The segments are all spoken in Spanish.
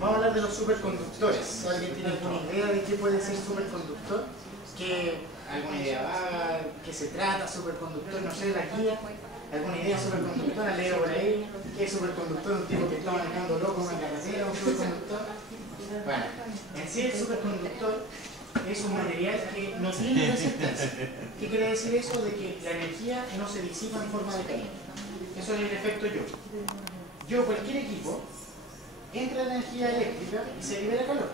Vamos a hablar de los superconductores. ¿Alguien tiene alguna idea de qué puede ser superconductor? ¿Alguna idea vaga? ¿Qué se trata superconductor? No sé, la guía. ¿Alguna idea superconductora? Leo por ahí. ¿Qué es superconductor? ¿Un tipo que está manejando loco en una carretera? ¿Un superconductor? Bueno, en sí el superconductor es un material que no tiene resistencia. ¿Qué quiere decir eso? De que la energía no se disipa en forma de caliente. Eso es el efecto yo. Cualquier equipo, entra la energía eléctrica y se libera calor.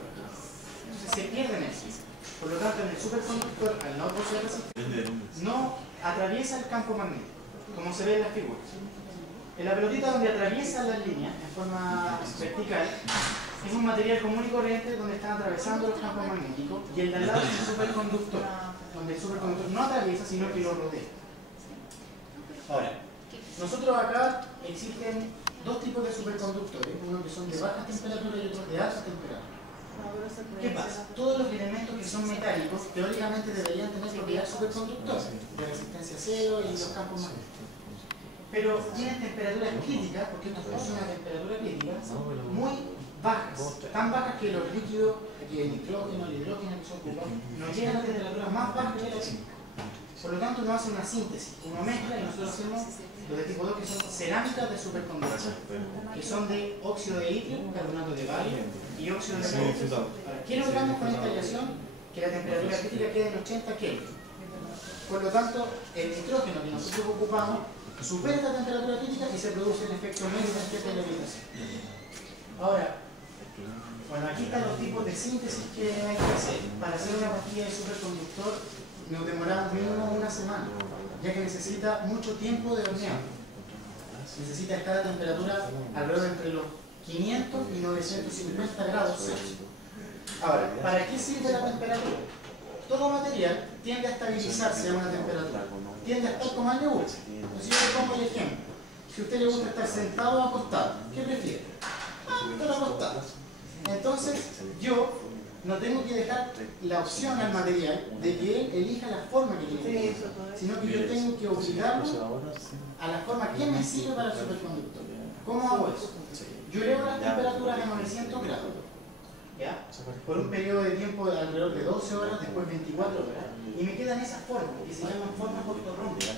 Entonces se pierde energía. Por lo tanto, en el superconductor, al no poseer resistencia, no atraviesa el campo magnético, como se ve en las figuras. En la pelotita donde atraviesan las líneas en forma vertical, es un material común y corriente donde están atravesando los campos magnéticos, y el de al lado es el superconductor, donde el superconductor no atraviesa, sino que lo rodea. Ahora, nosotros acá existen dos tipos de superconductores, uno que son de baja temperatura y otros de alta temperatura. ¿Qué pasa? Todos los elementos que son metálicos teóricamente deberían tener propiedades superconductoras, de resistencia cero y los campos magnéticos. Pero tienen temperaturas críticas, porque estos son a temperatura crítica, muy bajas, tan bajas que los líquidos, que el nitrógeno, el hidrógeno que se ocupan, no llegan a temperaturas más bajas que la química. Por lo tanto, no hace una síntesis, uno mezcla y nosotros hacemos los de tipo 2 que son cerámicas de superconducción, que son de óxido de litio, carbonato de bario y óxido de cobre. ¿Qué logramos con esta aleación? Que la temperatura crítica quede en 80 Kelvin. Por lo tanto, el nitrógeno que nosotros ocupamos supera esta temperatura crítica y se produce el efecto medio de la habitación. Ahora, bueno, aquí están los tipos de síntesis que hay que hacer. Para hacer una pastilla de superconductor nos demoramos mínimo una semana, ya que necesita mucho tiempo de horneado. Necesita estar a temperatura alrededor entre los 500 y 950 grados Celsius. Ahora, ¿para qué sirve la temperatura? Todo material tiende a estabilizarse a una temperatura, tiende a estar como al nebulosa. Entonces yo le pongo el ejemplo. Si a usted le gusta estar sentado o acostado, ¿qué prefiere? Estar acostado. Entonces yo no tengo que dejar la opción al material de que él elija la forma que quiere, sino que yo tengo que obligarlo a la forma que me sirve para el superconductor. ¿Cómo hago eso? Yo elevo las temperaturas a 900 grados, ¿ya? Por un periodo de tiempo de alrededor de 12 horas, después 24 horas, y me quedan esas formas, que se llaman formas ortorrómbicas.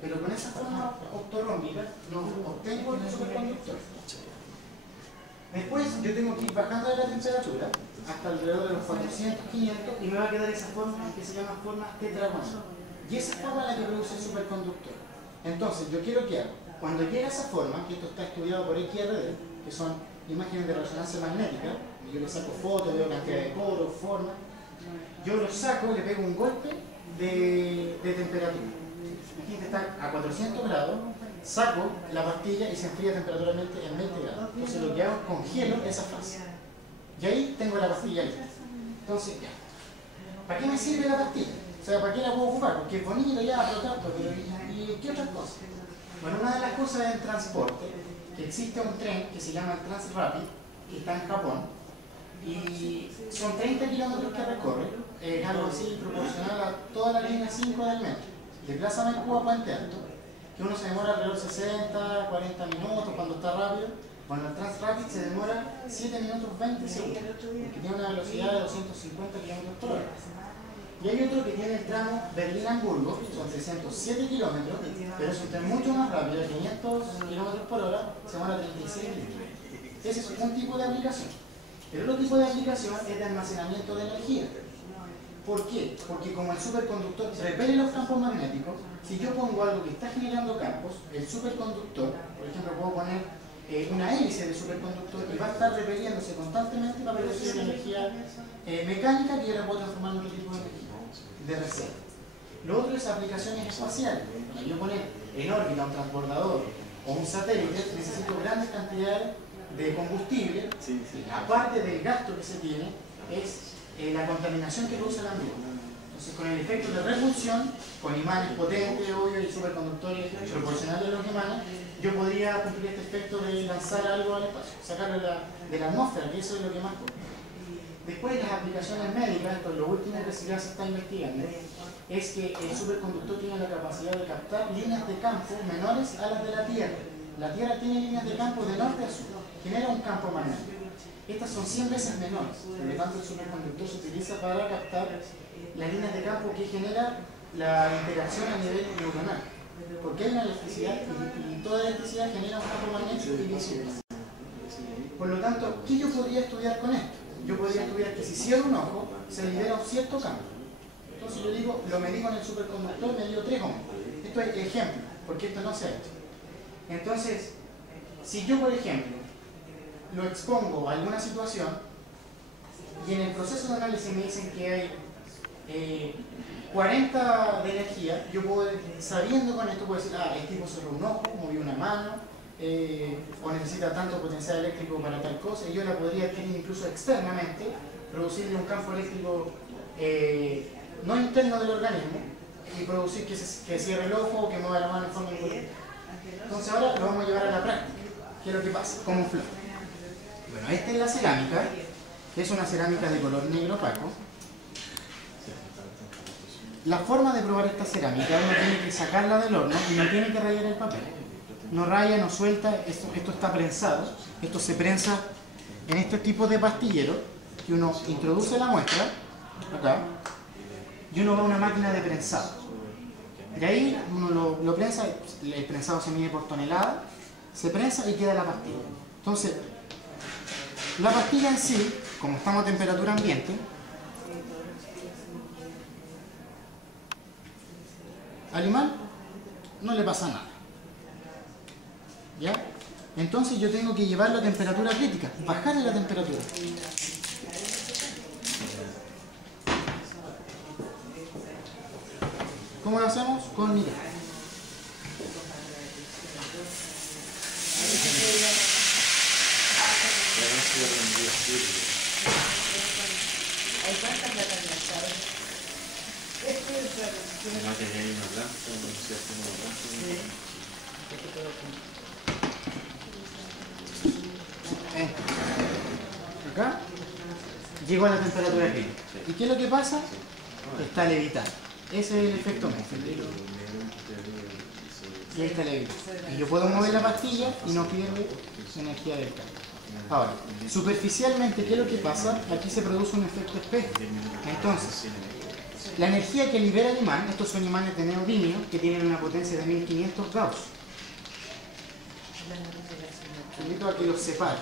Pero con esas formas ortorrómbicas no obtengo el superconductor. Después yo tengo que ir bajando de la temperatura hasta alrededor de los 400, 500 y me va a quedar esa forma que se llama forma tetragonal. Y esa forma es la que produce el superconductor. Entonces, yo quiero que haga, cuando llega esa forma, que esto está estudiado por XRD, que son imágenes de resonancia magnética, y yo le saco fotos, veo cantidad de poros, forma, yo lo saco, le pego un golpe de temperatura. Aquí está a 400 grados, saco la pastilla y se enfría temperaturalmente en 20 grados. Entonces lo que hago es congelo esa fase. Y ahí tengo la pastilla lista. Entonces, ya. ¿Para qué me sirve la pastilla? O sea, ¿para qué la puedo ocupar? Porque es bonito ya, pero tanto, pero ¿y qué otras cosas? Bueno, una de las cosas del transporte, que existe un tren que se llama el Transrapid, que está en Japón, y son 30 kilómetros que recorre, es algo así proporcional a toda la línea 5 del metro, de Plaza Maipú a Puente Alto, que uno se demora alrededor de 60, 40 minutos cuando está rápido. Bueno, el Transrapid se demora 7 minutos 20 segundos, porque tiene una velocidad de 250 km por hora. Y hay otro que tiene el tramo Berlín-Hamburgo, son 307 kilómetros, pero es un tren mucho más rápido, 500 km por hora, se demora 36 minutos. Ese es un tipo de aplicación. El otro tipo de aplicación es de almacenamiento de energía. ¿Por qué? Porque como el superconductor repele los campos magnéticos, si yo pongo algo que está generando campos, el superconductor, por ejemplo, puedo poner una hélice de superconductor y va a estar repeliéndose constantemente para producir energía mecánica que yo la puedo transformar en otro tipo de energía, de reserva. Lo otro es aplicaciones espaciales. Para yo poner en órbita un transbordador o un satélite, necesito grandes cantidades de combustible, aparte del gasto que se tiene, es la contaminación que produce el ambiente. Entonces, con el efecto de repulsión, con imanes potentes, obvio, y superconductores proporcionales a los imanes, yo podría cumplir este efecto de lanzar algo al espacio, sacarlo de la atmósfera, que eso es lo que más cuesta. Después, las aplicaciones médicas, esto es lo último que se está investigando, es que el superconductor tiene la capacidad de captar líneas de campo menores a las de la Tierra. La Tierra tiene líneas de campo de norte a sur, genera un campo magnético. Estas son 100 veces menores, por lo tanto el superconductor se utiliza para captar las líneas de campo que genera la interacción a nivel neuronal. Porque hay una electricidad y toda electricidad genera un campo magnético y viceversa. Por lo tanto, ¿qué yo podría estudiar con esto? Yo podría estudiar que si cierro un ojo, se libera un cierto campo. Entonces yo digo, lo medí con el superconductor, me dio 3 ohms. Esto es ejemplo, porque esto no se ha hecho. Entonces, si yo, por ejemplo, lo expongo a alguna situación y en el proceso de análisis me dicen que hay 40 de energía, yo puedo, sabiendo con esto, puedo decir, el tipo cerró un ojo, movió una mano, o necesita tanto potencial eléctrico para tal cosa, y yo la podría adquirir incluso externamente, producirle un campo eléctrico no interno del organismo y producir que cierre el ojo o que mueva la mano en forma involuntaria. Entonces ahora lo vamos a llevar a la práctica. ¿Qué es lo que pasa? ¿Cómo flota? Bueno, esta es la cerámica, que es una cerámica de color negro opaco. La forma de probar esta cerámica, uno tiene que sacarla del horno y no tiene que rayar el papel. No raya, no suelta, esto está prensado. Esto se prensa en este tipo de pastillero que uno introduce la muestra, acá, y uno va a una máquina de prensado. De ahí uno lo prensa, el prensado se mide por tonelada, se prensa y queda la pastilla. Entonces, la pastilla en sí, como estamos a temperatura ambiente, al imán no le pasa nada. ¿Ya? Entonces yo tengo que llevarlo a temperatura crítica, bajarle la temperatura. ¿Cómo lo hacemos? Con nitrógeno. ¿Hay cuántas batallas, sabes? No tenía una blanca, no sé cómo Acá llegó a la temperatura crítica. ¿Y qué es lo que pasa? Está levitando. Ese es el efecto Messier. Y ahí está levitando. Y yo puedo mover la pastilla y no pierde energía del campo. Ahora, superficialmente, ¿qué es lo que pasa? Aquí se produce un efecto espejo. Entonces, la energía que libera el imán, estos son imanes de neodimio que tienen una potencia de 1500 Gauss. Te invito a que los separe.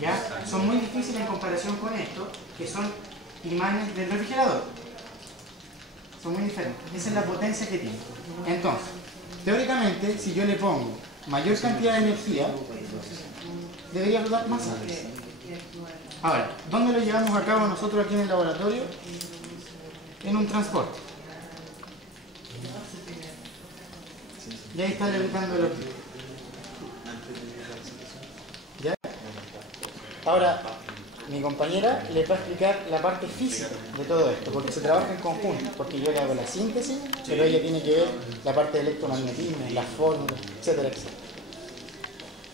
¿Ya? Son muy difíciles en comparación con esto, que son imanes del refrigerador. Son muy diferentes. Esa es la potencia que tiene. Entonces, teóricamente, si yo le pongo mayor cantidad de energía, debería rodar más alto. Ahora, ¿dónde lo llevamos a cabo nosotros aquí en el laboratorio? En un transporte. Y ahí está levitando el objeto. ¿Ya? Ahora, mi compañera les va a explicar la parte física de todo esto, porque se trabaja en conjunto, porque yo le hago la síntesis, pero ella tiene que ver la parte de electromagnetismo, las fórmulas, etcétera, etcétera.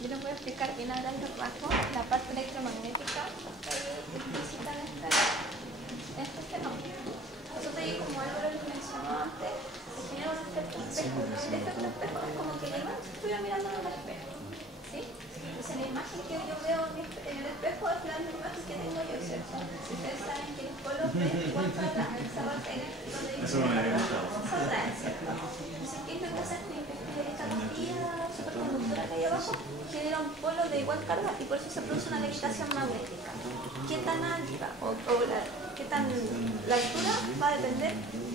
Yo les voy a explicar bien a grandes rasgos la parte electromagnética implícita en este fenómeno. Nosotros, como Álvaro les mencionó antes, se genera un efecto espejo. Este efecto espejo es como que el imán estuviera mirando en el espejo. ¿Sí? Entonces la imagen que yo veo en el espejo es la misma imagen que tengo yo, ¿cierto? Ustedes saben que el polo P igual para esa parte eléctrica de eso me había gustado. ¿cierto? Entonces, ¿qué es lo que hace esta pastilla superconductora que hay abajo? Genera un polo de igual carga y por eso se produce una levitación magnética. ¿Qué tan alta qué tan la altura va a depender un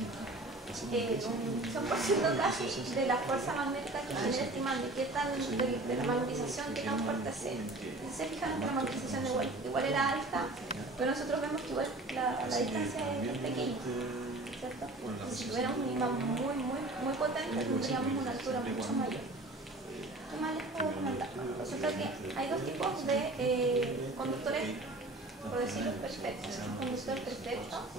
100% casi de la fuerza magnética que genera este imán, de qué tan de la magnetización, qué tan fuerte sea. Si se fijan, la magnetización igual era alta, pero nosotros vemos que igual la distancia es pequeña, ¿cierto? Y si tuviéramos un imán muy potente, tendríamos una altura mucho mayor. ¿Qué más les puedo comentar? Resulta que hay dos tipos de conductores, por decirlo, perfectos. Un conductor perfecto,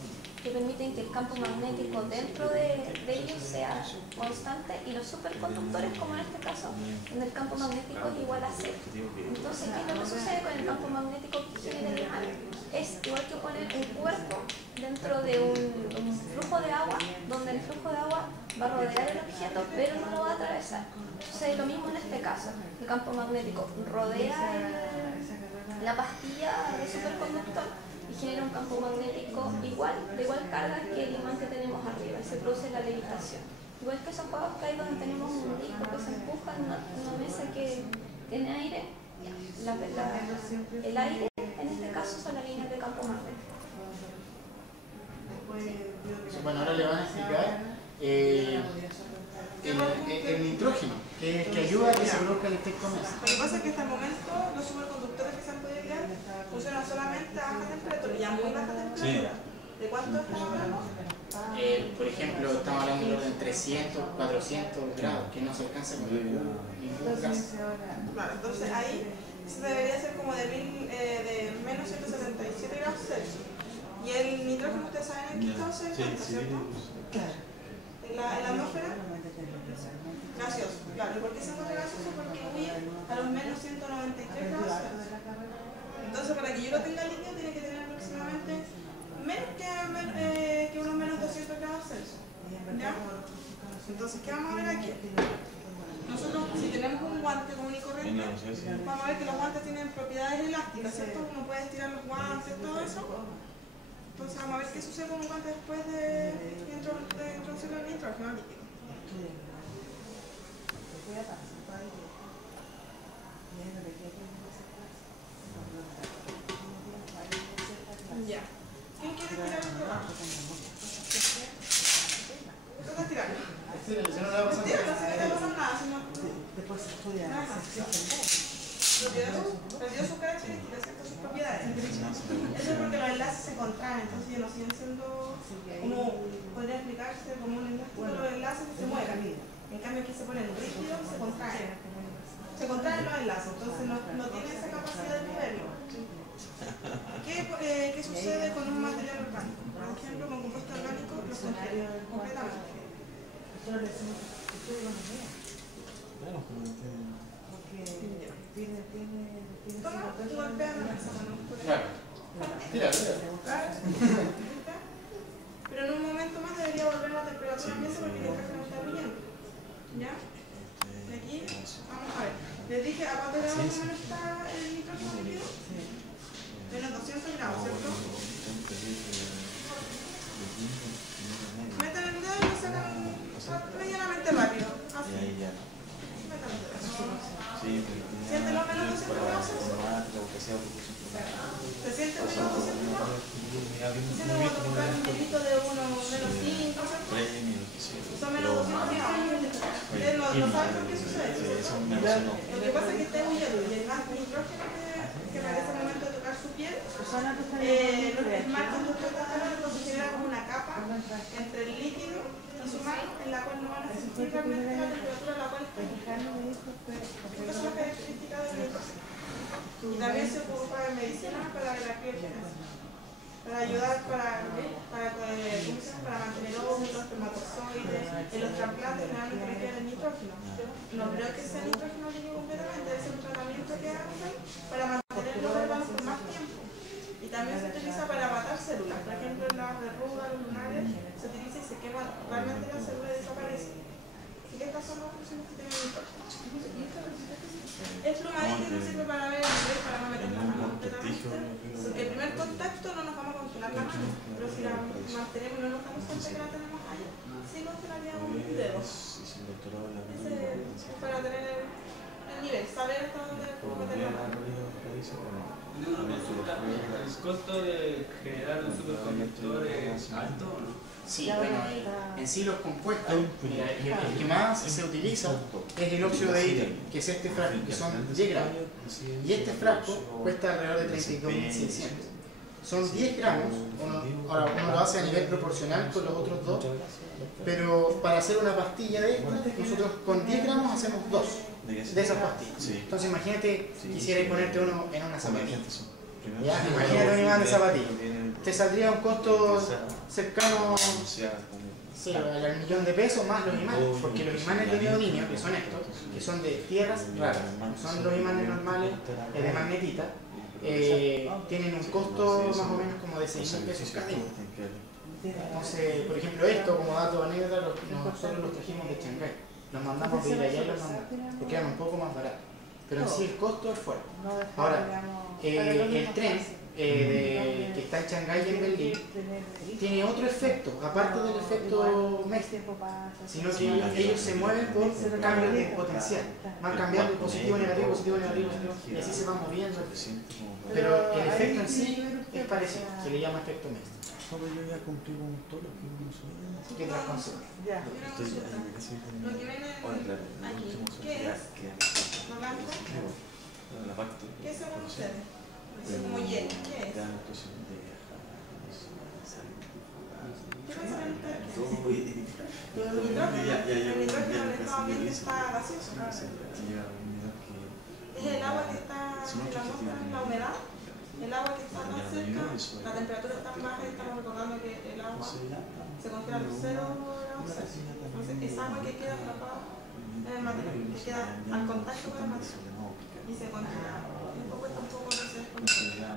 que permiten que el campo magnético dentro de ellos sea constante, y los superconductores, como en este caso, donde el campo magnético es igual a cero. Entonces, ¿qué es lo que sucede con el campo magnético que genera el imán? Es igual que poner un cuerpo dentro de un flujo de agua, donde el flujo de agua va a rodear el objeto, pero no lo va a atravesar. atravesar. Sucede lo mismo en este caso. El campo magnético rodea la pastilla de superconductor y genera un campo magnético de igual carga que el imán que tenemos arriba, y se produce la levitación. Igual que esos juegos que hay donde tenemos un disco que se empuja en una mesa que tiene aire, el aire en este caso son las líneas de campo magnético. Bueno, ahora le van a explicar el nitrógeno, que ayuda a que se produzca el efecto mesa. Lo que pasa es que hasta el momento los superconductores que se han podido crear funcionan solamente a baja temperatura y a muy baja temperatura. ¿De cuánto estamos hablando? Por ejemplo, estamos hablando de orden 300, 400 grados, que no se alcanza con ningún gas. Claro, entonces ahí se debería ser como de menos 177 grados Celsius. Y el nitrógeno, ustedes saben en qué estado se encuentra, ¿cierto? En la atmósfera gaseoso, claro. ¿Y por qué se encuentra gaseoso? Porque huye a los menos 193 grados Celsius. Entonces, para que yo lo tenga líquido, tiene que tener aproximadamente menos que unos menos 200 grados Celsius. ¿Ya? Entonces, ¿qué vamos a ver aquí? Nosotros, si tenemos un guante común y corriente, vamos a ver que los guantes tienen propiedades elásticas, ¿cierto? Uno puede estirar los guantes, todo eso. Entonces vamos a ver qué sucede con un guante después de introducir el nitrógeno líquido. Ya. ¿Quién quiere tirar el programa? Toca tirarlo. Sí, no le va a pasar Tíralo, si no te pasa nada, si no... Después se estudia. Perdió sus características, ¿cierto? Sus propiedades. Eso es porque los enlaces se contraen, entonces ya no siguen siendo, como podría explicarse como un elástico, los enlaces se mueven. En cambio aquí se ponen rígidos, se contraen. Se contraen los enlaces, entonces no tiene esa capacidad de moverlo. ¿Qué sucede con un material orgánico? Por ejemplo, con compuesto orgánico lo congela completamente. Nosotros le decimos Toma, tú golpeas la mesa, ¿no? Claro. Tíralo. Pero en un momento más debería volver la temperatura ambiente porque el nitrógeno está huyendo. ¿Ya? De aquí, vamos a ver. Les dije a cuántos grados más o menos está el nitrógeno líquido. Menos 200 grados, ¿cierto? Metan el dedo y lo sacan medianamente rápido. Así. Metan el dedo. ¿Sienten los menos 200 grados? ¿Se sienten menos 200 grados? ¿Sienten como tocar un hielito de menos 5, ¿cierto? Son menos 200 grados. Ustedes no saben por qué sucede. Lo que pasa es que está huyendo y el gas nitrógeno que regresa al momento de tocar su piel, el mar conductor está hablando, entonces genera como una capa entre el líquido y su mano, en la cual no van a sentir realmente la temperatura a la cual está fijando. Estas son las características del nitrógeno. Y también se ocupa en medicina para la criogénesis, para ayudar para mantener óvulos, espermatozoides. En los trasplantes generalmente requieren el nitrógeno. No creo que sea nitrógeno líquido completamente, debe ser un tratamiento que hacen para mantener los órganos por más tiempo. Y también se utiliza para matar células. Por ejemplo, en las verrugas lunares se utiliza y se quema realmente la célula y desaparece. Así que estas son las funciones que tienen nitrógeno. Es plumadito y nos sirve para ver el nivel, para no meter las manos completamente. El primer contacto no nos vamos a congelar la mano, pero si la mantenemos y no nos damos cuenta que la tenemos ahí, sí congelaríamos un dedo. Ese es para tener el nivel, saber hasta dónde meter la mano. ¿El costo de generar un superconductor es alto o no? Sí, bueno, en sí los compuestos, el que más se utiliza es el óxido de itrio, que es este frasco, que son 10 gramos. Y este frasco cuesta alrededor de 32.600. Son 10 gramos, ahora uno lo hace a nivel proporcional con los otros dos, pero para hacer una pastilla de esto, nosotros con 10 gramos hacemos 2 de esas pastillas. Entonces imagínate, quisierais ponerte uno en una zapatilla. Ya, imagínate un imán de zapatilla. Te saldría un costo cercano al millón de pesos más los imanes, porque los imanes de neodimio, que son estos, que son de tierras raras, son los imanes normales de magnetita, tienen un costo más o menos como de 6.000 pesos cada uno. Entonces, por ejemplo, esto como dato anécdota, nosotros los trajimos de Shanghái. los mandamos a pedir allá y los mandamos, porque eran un poco más baratos. Pero en sí el costo es fuerte. Ahora, el tren que está en Shanghái y en Berlín tiene otro efecto, aparte del efecto Messi, sino que ellos se mueven por cambios de potencial, van cambiando positivo, negativo, positivo, negativo, positivo, y así se van moviendo. Pero el efecto en sí es parecido, se le llama efecto Messi. Yo ya cumplí con todo lo que uno sueña. ¿Qué otras conceptos? Ya. Lo que ven aquí, ¿qué es? ¿No blanco? ¿Qué son ustedes? Es como hielo, ¿qué es? ¿Qué consideran ustedes que es? El nitrógeno en el estado ambiente está gaseoso. Es el agua que está en la atmósfera, la humedad. El agua que está más cerca, la temperatura está baja y estamos recordando que el agua se congela a los 0 grados Celsius. Entonces, esa agua que queda atrapada en el material, que queda al contacto con el material y se congela. Un poco tampoco se descongela.